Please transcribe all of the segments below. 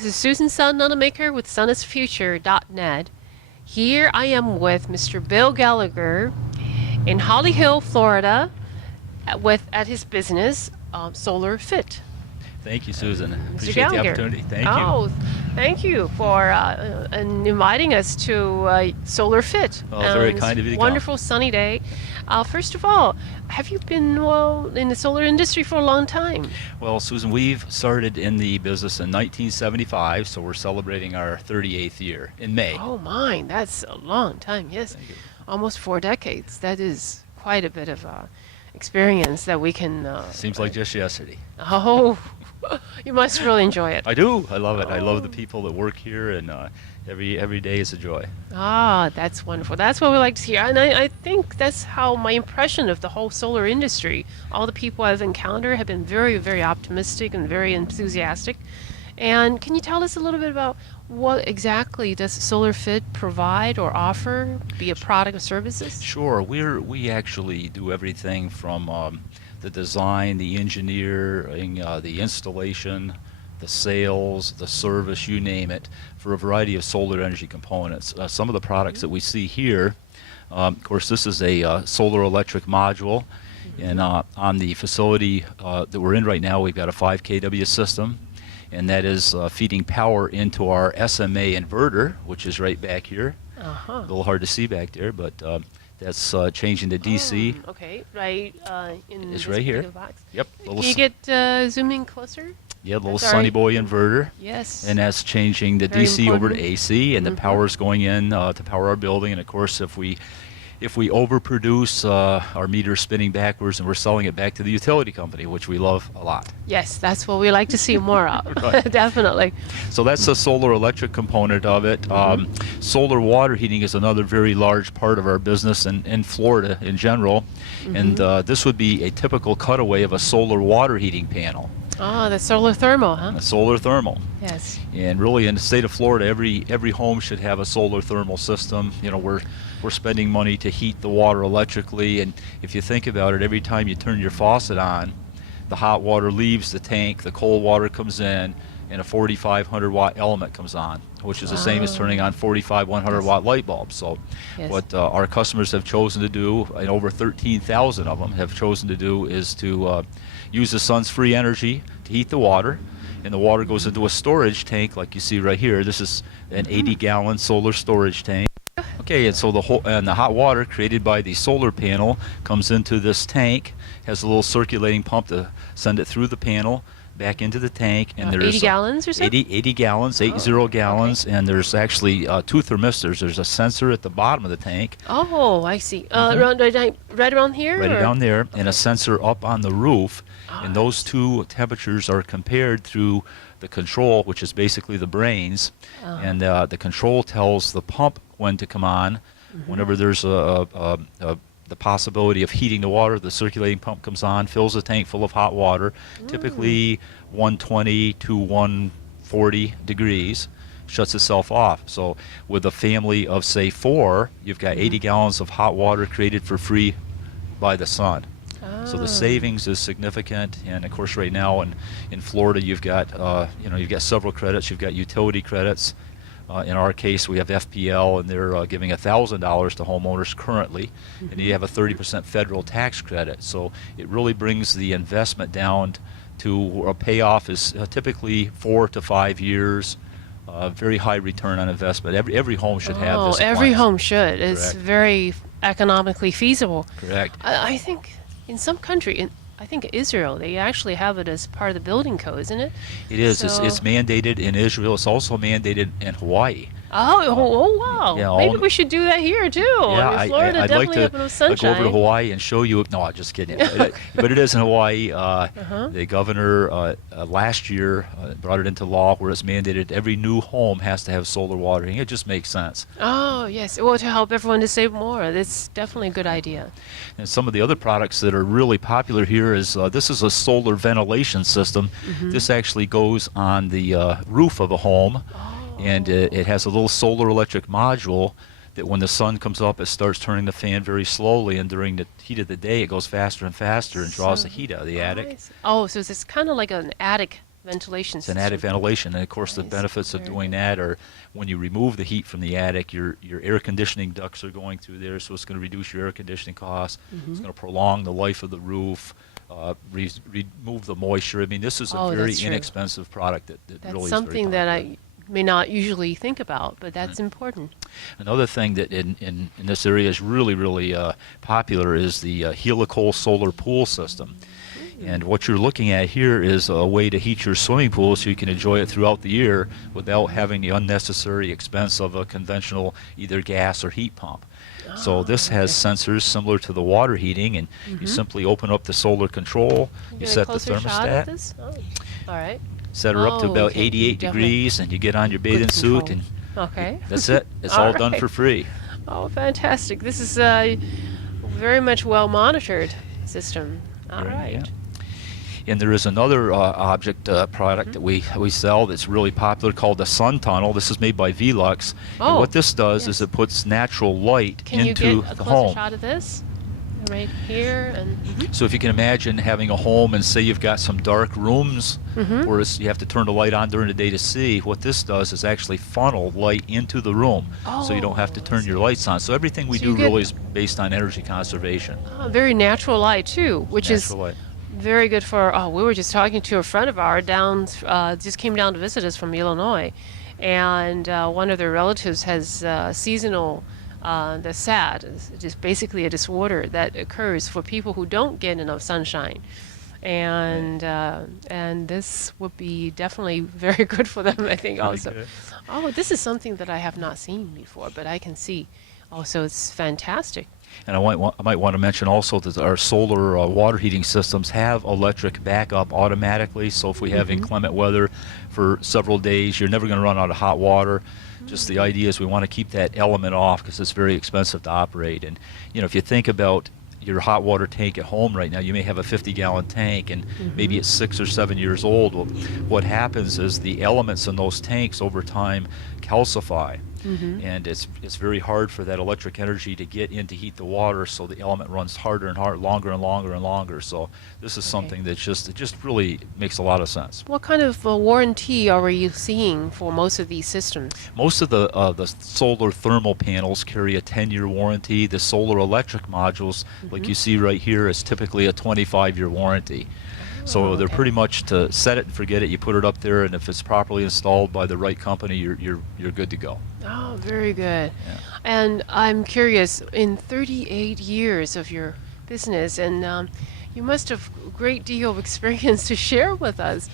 This is Susan Sun Nunamaker with sunisthefuture.net. Here I am with Mr. Bill Gallagher in Holly Hill, Florida, at his business, Solar Fit. Thank you, Susan. Mr. Appreciate Gallagher. the opportunity. Thank you. Oh, thank you for inviting us to Solar Fit. Well, very kind of you to come. Wonderful sunny day. First of all, have you been in the solar industry for a long time? Well, Susan, we've started in the business in 1975, so we're celebrating our 38th year in May. Oh, my, that's a long time, yes. Thank you. Almost 4 decades. That is quite a bit of experience that we can... Seems like just yesterday. Oh, you must really enjoy it. I do. I love it. I love the Oh. people that work here, and every day is a joy. Ah, that's wonderful. That's what we like to hear. And I think that's how my impression of the whole solar industry, all the people I've encountered have been very, very optimistic and very enthusiastic. And can you tell us a little bit about what exactly does Solar Fit provide or offer, be it product or services? Sure. We actually do everything from the design, the engineering, the installation, the sales, the service, you name it, for a variety of solar energy components. Some of the products that we see here, of course, this is a solar electric module, and on the facility that we're in right now, we've got a 5 kW system, and that is feeding power into our SMA inverter, which is right back here. Uh-huh. A little hard to see back there, but that's changing to DC. Okay, right in It's this right here. particular box. Yep. Can you get zoom in closer? Yeah, little That's Sunny our- Boy inverter. Yes. And that's changing the Very DC over to important. AC, and the Mhm. power's going in to power our building. And of course, if we overproduce, our meter's spinning backwards, and we're selling it back to the utility company, which we love a lot. Yes, that's what we like to see more of. Right. Definitely. So that's the solar electric component of it. Mm-hmm. Solar water heating is another very large part of our business in Florida in general. Mm-hmm. And this would be a typical cutaway of a solar water heating panel, Oh, the solar thermal, huh? a solar thermal. Yes. And really, in the state of Florida, every home should have a solar thermal system. You know, we're spending money to heat the water electrically, and if you think about it, every time you turn your faucet on, the hot water leaves the tank, the cold water comes in, and a 4,500 watt element comes on, which is the same as turning on 4,500 watt light bulbs. So Yes. what our customers have chosen to do, and over 13,000 of them have chosen to do, is to use the sun's free energy to heat the water, and the water goes into a storage tank like you see right here. This is an 80-gallon solar storage tank. Okay, and so the hot water created by the solar panel comes into this tank, has a little circulating pump to send it through the panel back into the tank, and there's 80 gallons or so? 80 gallons, 80 gallons, and there's actually 2 thermistors. There's a sensor at the bottom of the tank, Oh, I see. Mhm. Right around here? right or? down there, and a sensor up on the roof, Ah, and those two temperatures are compared through the control, which is basically the brains, Uh-huh. and the control tells the pump when to come on. Mm-hmm. Whenever there's the possibility of heating the water, the circulating pump comes on, fills the tank full of hot water, typically 120 to 140 degrees, shuts itself off. So with a family of, say, 4, you've got 80 gallons of hot water created for free by the sun. So the Ah. savings is significant, and of course, right now in Florida, you've got you've got several credits. You've got utility credits. In our case, we have FPL, and they're giving $1,000 to homeowners currently, and you have a 30% federal tax credit. So it really brings the investment down to a payoff is typically 4 to 5 years. Very high return on investment. Every home should have this. Every appliance. home should. It's Correct. very economically feasible. Correct. I think in some country, I think Israel, they actually have it as part of the building code, isn't it? It is. So- It's mandated in Israel. It's also mandated in Hawaii. Oh, wow. Yeah, Maybe all- we should do that here, too. I mean, Florida I'd definitely like to have no go sunshine. over to Hawaii and show you. No, I'm just kidding. But it is in Hawaii. The governor last year brought it into law where it's mandated every new home has to have solar water heating. It just makes sense. Oh, yes. Well, to help everyone to save more. That's definitely a good idea. And some of the other products that are really popular here is this is a solar ventilation system. This actually goes on the roof of a home. And it has a little solar electric module that when the sun comes up, it starts turning the fan very slowly, and during the heat of the day, it goes faster and faster and draws the heat out of the attic. Oh, so it's kind of like an attic ventilation It's an system. added ventilation, and of course the Nice. benefits of Very doing good. that are when you remove the heat from the attic, your air conditioning ducts are going through there, so it's going to reduce your air conditioning costs. Mm-hmm. It's going to prolong the life of the roof, remove the moisture. I mean, this is a Oh, very that's true. inexpensive product that That's really is very something that popular. I may not usually think about, but that's Right. important. Another thing that in this area is really popular is the Helical solar pool system. And what you're looking at here is a way to heat your swimming pool so you can enjoy it throughout the year without having the unnecessary expense of a conventional either gas or heat pump. So this has okay. sensors similar to the water heating, and you simply open up the solar control, you Get a set the closer shot at thermostat, this? Oh, all right. set her up to Oh, about okay. 88 Definitely degrees, and you get on your bathing good suit, control. and Okay. that's it. It's All all done right. for free. Oh, fantastic. This is very much well monitored system. All Right, right. yeah. And there is another product that we sell that's really popular called the Sun Tunnel. This is made by Velux. And Oh, what this does is yes. it puts natural light Can you into get a the closer home. shot of this? Right here and So if you can imagine having a home and say you've got some dark rooms where you have to turn the light on during the day to see, what this does is actually funnel light into the room so you don't have to Oh, I turn see. your lights on. So everything we So do you get- really is based on energy conservation. very natural light too, which is Natural light. very good for. Oh, we were just talking to a friend of ours just came down to visit us from Illinois, and one of their relatives has seasonal. The SAD is just basically a disorder that occurs for people who don't get enough sunshine, and this would be definitely very good for them. I think also. good. Oh, this is something that I have not seen before, but I can see. Oh, so it's fantastic. And I might want to mention also that our solar water heating systems have electric backup automatically. So if we have inclement weather for several days, you're never going to run out of hot water. Just the idea is we want to keep that element off because it's very expensive to operate. And if you think about your hot water tank at home right now, you may have a 50-gallon tank, and maybe it's 6 or 7 years old. Well, what happens is the elements in those tanks over time calcify. And it's very hard for that electric energy to get in to heat the water, so the element runs harder and harder, longer and longer and longer. So this is something that just really makes a lot of sense. What kind of warranty are you seeing for most of these systems? Most of the solar thermal panels carry a 10-year warranty. The solar electric modules, like you see right here, is typically a 25-year warranty. So they're okay. pretty much to set it and forget it. You put it up there, and if it's properly installed by the right company, you're good to go. Oh, very good. Yeah. And I'm curious, in 38 years of your business, and you must have a great deal of experience to share with us.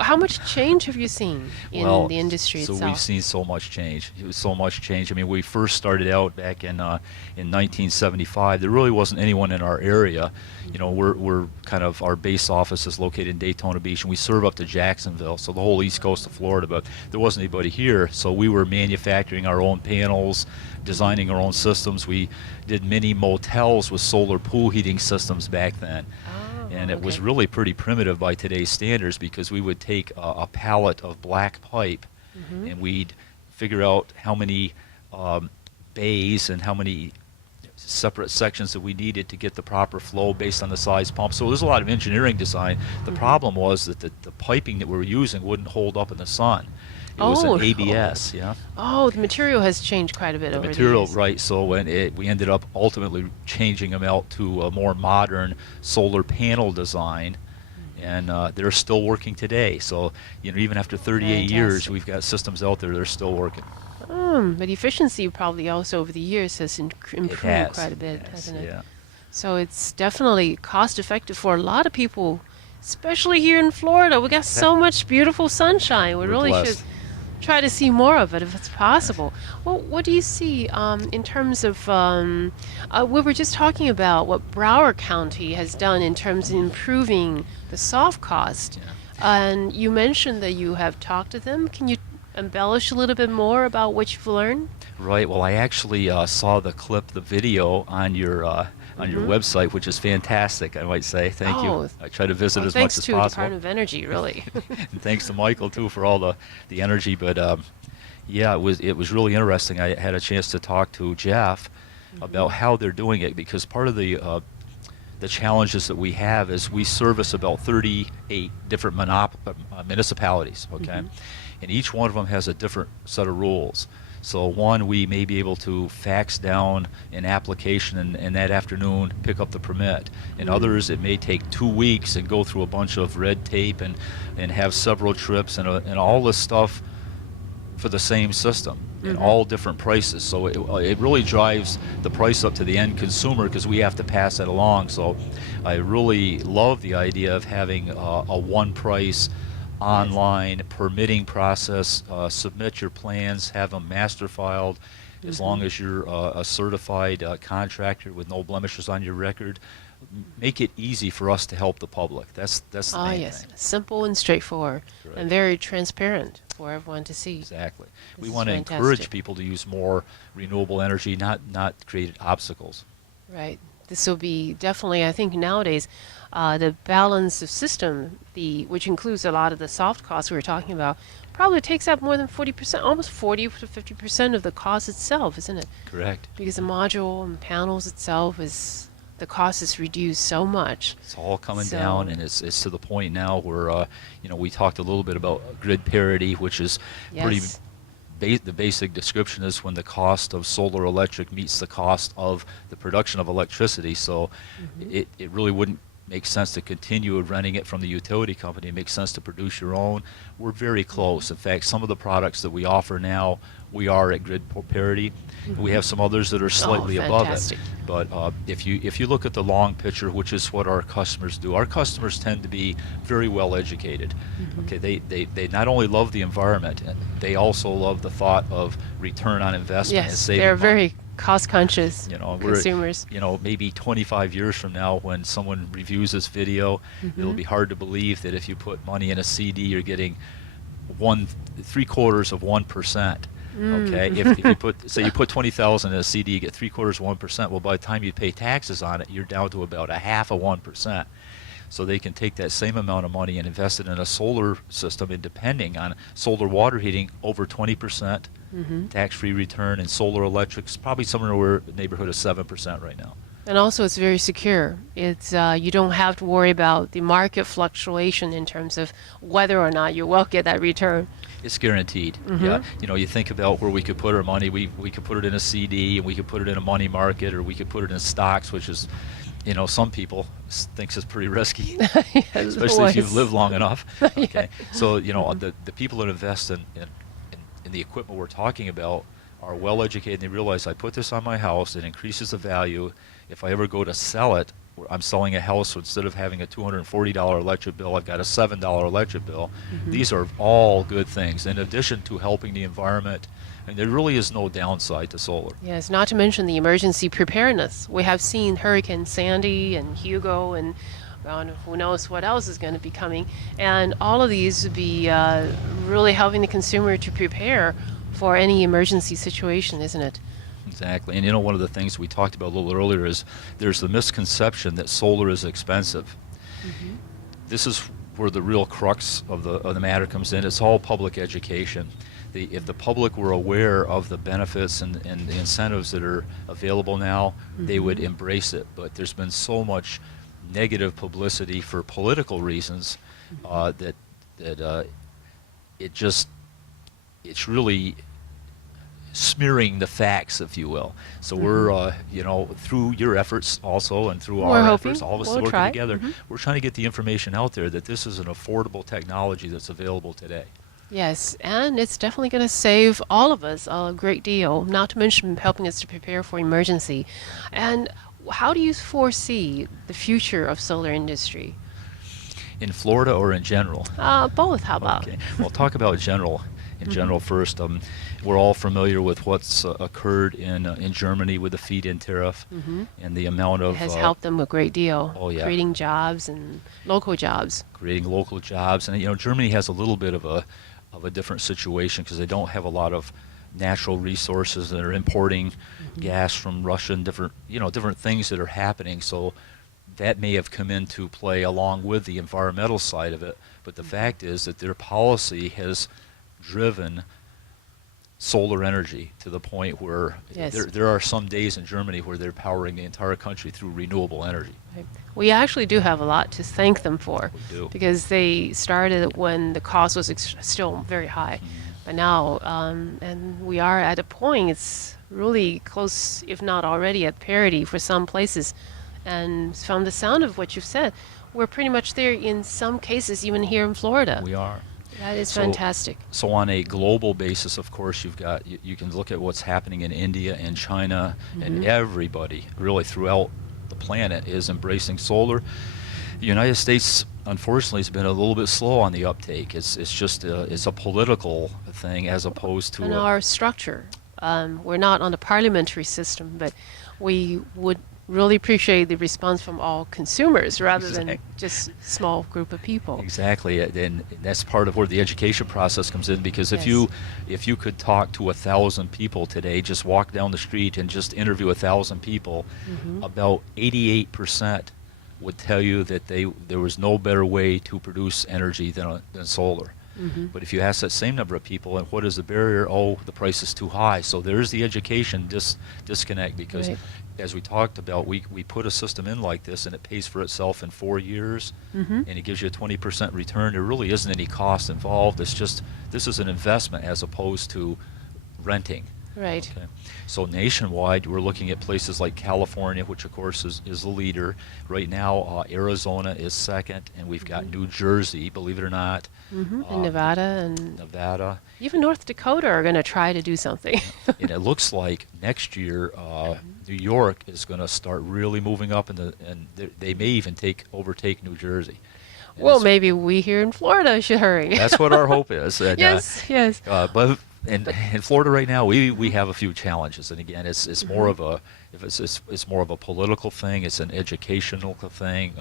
How much change have you seen in Well, the industry so itself? we've seen so much change. It was so much change. I mean, we first started out back in 1975. There really wasn't anyone in our area. We're kind of, our base office is located in Daytona Beach, and we serve up to Jacksonville, so the whole east coast of Florida. But there wasn't anybody here, so we were manufacturing our own panels, designing our own systems. We did mini motels with solar pool heating systems back then. And it was okay. really pretty primitive by today's standards, because we would take a pallet of black pipe and we'd figure out how many bays and how many separate sections that we needed to get the proper flow based on the size pump. So there's a lot of engineering design. The problem was that the piping that we were using wouldn't hold up in the sun. It was Oh, an ABS, yeah. Oh, the material has changed quite a bit The over material, the years. right? So we ended up ultimately changing them out to a more modern solar panel design, and they're still working today. So even after 38 years, Fantastic. we've got systems out there that are still working. But efficiency probably also over the years has improved It has. quite a bit, Yes, hasn't it? yeah. So it's definitely cost effective for a lot of people, especially here in Florida. We got so much beautiful sunshine. We We're really blessed. should try to see more of it if it's possible. Well, what do you see in terms of, we were just talking about what Broward County has done in terms of improving the soft cost. And you mentioned that you have talked to them. Can you embellish a little bit more about what you've learned? Right. Well, I actually saw the video on your website, which is fantastic, I might say. Thank Oh, you. I try to visit as much thanks as to possible. Department of Energy, really. And thanks to Michael too for all the energy. But yeah, it was really interesting. I had a chance to talk to Jeff about how they're doing it, because part of the the challenges that we have is we service about 38 different municipalities, okay? And each one of them has a different set of rules. So one, we may be able to fax down an application and that afternoon pick up the permit. And others, it may take 2 weeks and go through a bunch of red tape and have several trips and all this stuff for the same system and all different prices. So it really drives the price up to the end consumer because we have to pass that along. So I really love the idea of having a one price online permitting process. Submit your plans, have them master filed. As long as you're a certified contractor with no blemishes on your record, make it easy for us to help the public. That's the main thing. Simple and straightforward, Correct. and very transparent for everyone to see. Exactly. We This want to is encourage fantastic. people to use more renewable energy, not create obstacles. Right. This will be definitely, I think nowadays, the balance of system, which includes a lot of the soft costs we were talking about, probably takes up more than 40%, almost 40 to 50% of the cost itself, isn't it? Correct. Because the module and panels itself the cost is reduced so much. It's all coming So- down, and it's to the point now where we talked a little bit about grid parity, which is pretty. Yes. The basic description is when the cost of solar electric meets the cost of the production of electricity. So it really wouldn't make sense to continue renting it from the utility company. It makes sense to produce your own. We're very close. In fact, some of the products that we offer now, we are at grid parity. We have some others that are slightly above it. Fantastic. But if you look at the long picture, which is what our customers do, our customers tend to be very well educated. Okay, they not only love the environment, they also love the thought of return on investment and Yes, saving they're money. very cost-conscious We're, consumers. maybe 25 years from now when someone reviews this video, it'll be hard to believe that if you put money in a CD, you're getting 3/4 of 1%. Okay, if you put 20,000 in a CD, you get 3/4 of 1%. Well, by the time you pay taxes on it, you're down to about 1/2 of 1%. So they can take that same amount of money and invest it in a solar system, and depending on solar water heating, over 20% tax-free return, and solar electrics probably somewhere in the neighborhood of 7% right now. And also, it's very secure. It's you don't have to worry about the market fluctuation in terms of whether or not you will get that return. It's guaranteed. Yeah. You think about where we could put our money. We could put it in a CD, and we could put it in a money market, or we could put it in stocks, which is, some people thinks it's pretty risky, especially if you've lived long enough. Okay. So the people that invest in the equipment we're talking about are well educated, and they realize I put this on my house, it increases the value. If I ever go to sell it, I'm selling a house, so instead of having a $240 electric bill, I've got a $7 electric bill. These are all good things, in addition to helping the environment. And there really is no downside to solar. Yes, not to mention the emergency preparedness. We have seen Hurricane Sandy and Hugo and who knows what else is going to be coming. And all of these would be really helping the consumer to prepare for any emergency situation, isn't it? Exactly. And one of the things we talked about a little earlier is there's the misconception that solar is expensive. This is where the real crux of the matter comes in. It's all public education. If the public were aware of the benefits and the incentives that are available now, they would embrace it. But there's been so much negative publicity for political reasons that it's really smearing the facts, if you will. So we're, through your efforts also, and through We're our hoping. efforts, all of us We'll working try. together, we're trying to get the information out there that this is an affordable technology that's available today. Yes, and it's definitely going to save all of us a great deal, not to mention helping us to prepare for emergency. And how do you foresee the future of solar industry? In Florida or in general? Both, how about? Okay. Well, talk about general. In general first, we're all familiar with what's occurred in Germany with the feed-in tariff and the amount of... It has helped them a great deal, Oh, yeah. creating jobs and local jobs. Creating local jobs. And, Germany has a little bit of a different situation because they don't have a lot of natural resources. They're importing gas from Russia and different things that are happening. So that may have come into play along with the environmental side of it. But the fact is that their policy has driven solar energy to the point where Yes. there are some days in Germany where they're powering the entire country through renewable energy. Right. We actually do have a lot to thank them for, We do. because they started when the cost was still very high. But now, and we are at a point, it's really close, if not already at parity for some places. And from the sound of what you've said, we're pretty much there in some cases, even here in Florida. We are. That is So- fantastic. So on a global basis, of course, you can look at what's happening in India and China, and everybody really throughout the planet is embracing solar. The United States, unfortunately, has been a little bit slow on the uptake. It's just it's a political thing as opposed to And our structure, we're not on the parliamentary system, but we would really appreciate the response from all consumers rather than Exactly. just small group of people. Exactly, and that's part of where the education process comes in, because Yes. if you could talk to 1,000 people today, just walk down the street and just interview 1,000 people, about 88% would tell you that there was no better way to produce energy than solar. But if you ask that same number of people, and what is the barrier? Oh, the price is too high. So there's the education disconnect, because Right. as we talked about, we put a system in like this and it pays for itself in 4 years, and it gives you a 20% return. There really isn't any cost involved. It's just, this is an investment as opposed to renting. Right. Okay. So nationwide, we're looking at places like California, which of course is the leader. Right now, Arizona is second, and we've got New Jersey, believe it or not. And Nevada and Nevada. even North Dakota are going to try to do something. And it looks like next year, New York is going to start really moving up, and they may even overtake New Jersey. And Well, it's- maybe we here in Florida should hurry. That's what our hope is. And, Yes, yes. But in Florida right now, we have a few challenges, and again, it's more of a it's more of a political thing. It's an educational thing.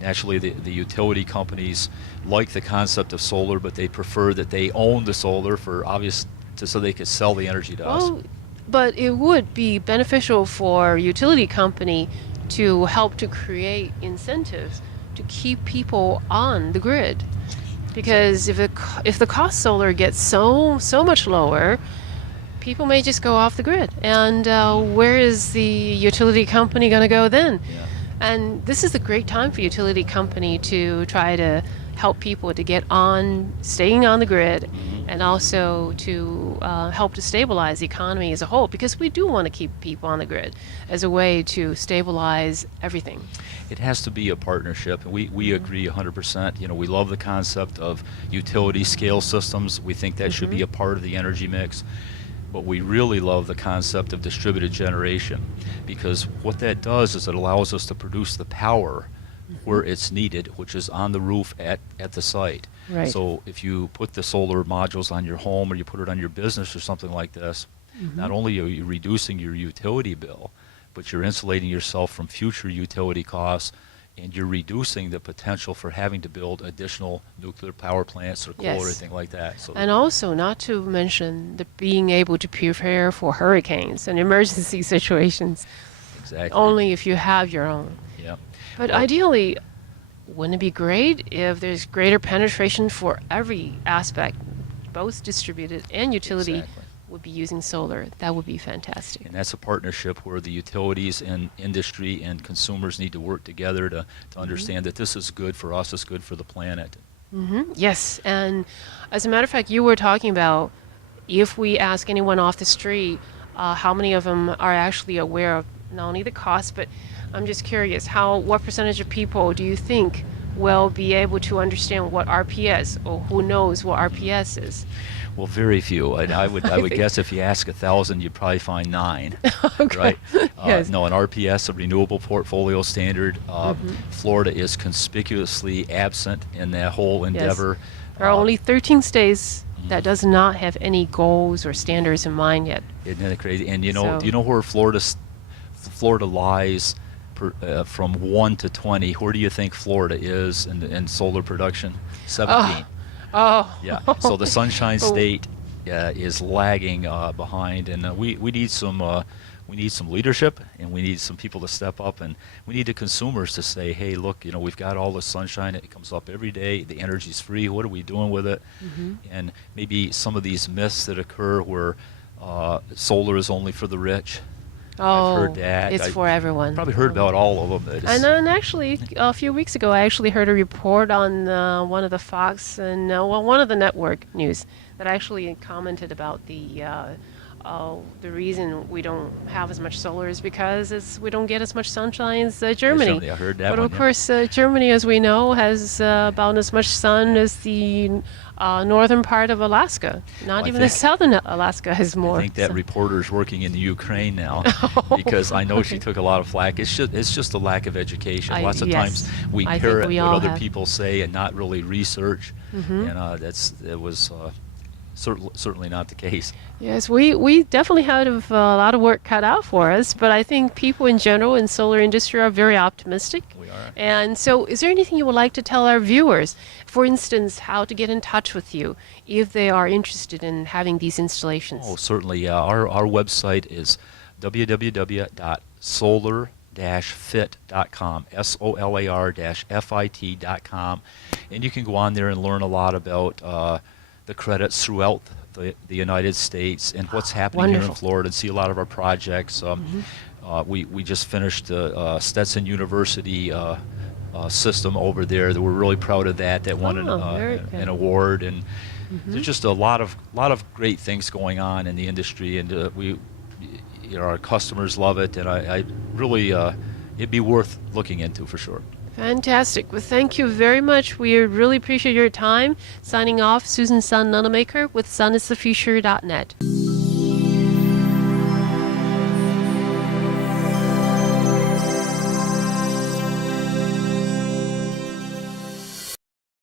Naturally, the utility companies like the concept of solar, but they prefer that they own the solar so they could sell the energy to us. Well, but it would be beneficial for utility company to help to create incentives to keep people on the grid, because if the cost solar gets so much lower, people may just go off the grid, and where is the utility company going to go then? Yeah. And this is a great time for utility company to try to help people to get on, staying on the grid, and also to help to stabilize the economy as a whole, because we do want to keep people on the grid as a way to stabilize everything. It has to be a partnership, and we agree 100%. You know, we love the concept of utility scale systems. We think that should be a part of the energy mix. But we really love the concept of distributed generation, because what that does is it allows us to produce the power where it's needed, which is on the roof at the site. Right. So if you put the solar modules on your home, or you put it on your business or something like this, not only are you reducing your utility bill, but you're insulating yourself from future utility costs, and you're reducing the potential for having to build additional nuclear power plants or coal or Yes. anything like that. So And also, not to mention the being able to prepare for hurricanes and emergency situations, exactly. only if you have your own. Yeah. But Well- ideally, wouldn't it be great if there's greater penetration for every aspect, both distributed and utility Exactly. would be using solar? That would be fantastic. And that's a partnership where the utilities and industry and consumers need to work together to understand that this is good for us, it's good for the planet. Yes, and as a matter of fact, you were talking about if we ask anyone off the street, how many of them are actually aware of not only the cost, but I'm just curious, what percentage of people do you think will be able to understand what RPS, or who knows what RPS is? Well, very few. And I would think- guess if you ask 1,000, you'd probably find 9. Okay. Right? Yes. No, an RPS, a renewable portfolio standard. Florida is conspicuously absent in that whole endeavor. There are only 13 states that does not have any goals or standards in mind yet. Isn't that crazy? And do So- you know where Florida lies from 1 to 20? Where do you think Florida is in solar production? 17. Oh. Yeah. So the Sunshine Oh. State is lagging behind, and we need some. We need some leadership, and we need some people to step up, and we need the consumers to say, hey, look, we've got all the sunshine. It comes up every day. The energy's free. What are we doing with it? And maybe some of these myths that occur where solar is only for the rich. Oh, I've heard that. it's for everyone. Probably heard about all of them. And then actually, a few weeks ago, I actually heard a report on one of the Fox and one of the network news that actually commented about the reason we don't have as much solar is because we don't get as much sunshine as Germany. I heard that But one, of course, Germany, as we know, has about as much sun as the northern part of Alaska. Not even the southern Alaska has more. I think that reporter's working in the Ukraine now because I know she took a lot of flack. It's just a lack of education. Lots of times we parrot what other people say and not really research, and it was certainly not the case. Yes, we definitely have a lot of work cut out for us, but I think people in general in solar industry are very optimistic. We are. And so is there anything you would like to tell our viewers? For instance, how to get in touch with you if they are interested in having these installations? Oh, certainly. Our website is www.solar-fit.com, solar-fit.com, and you can go on there and learn a lot about the credits throughout the United States and what's happening here in Florida, and see a lot of our projects. We just finished the Stetson University system over there. That we're really proud of that. That won an award, and there's just a lot of great things going on in the industry, and our customers love it, and I really it'd be worth looking into for sure. Fantastic. Well, thank you very much. We really appreciate your time. Signing off, Susan Sun Nunamaker with sunisthefuture.net.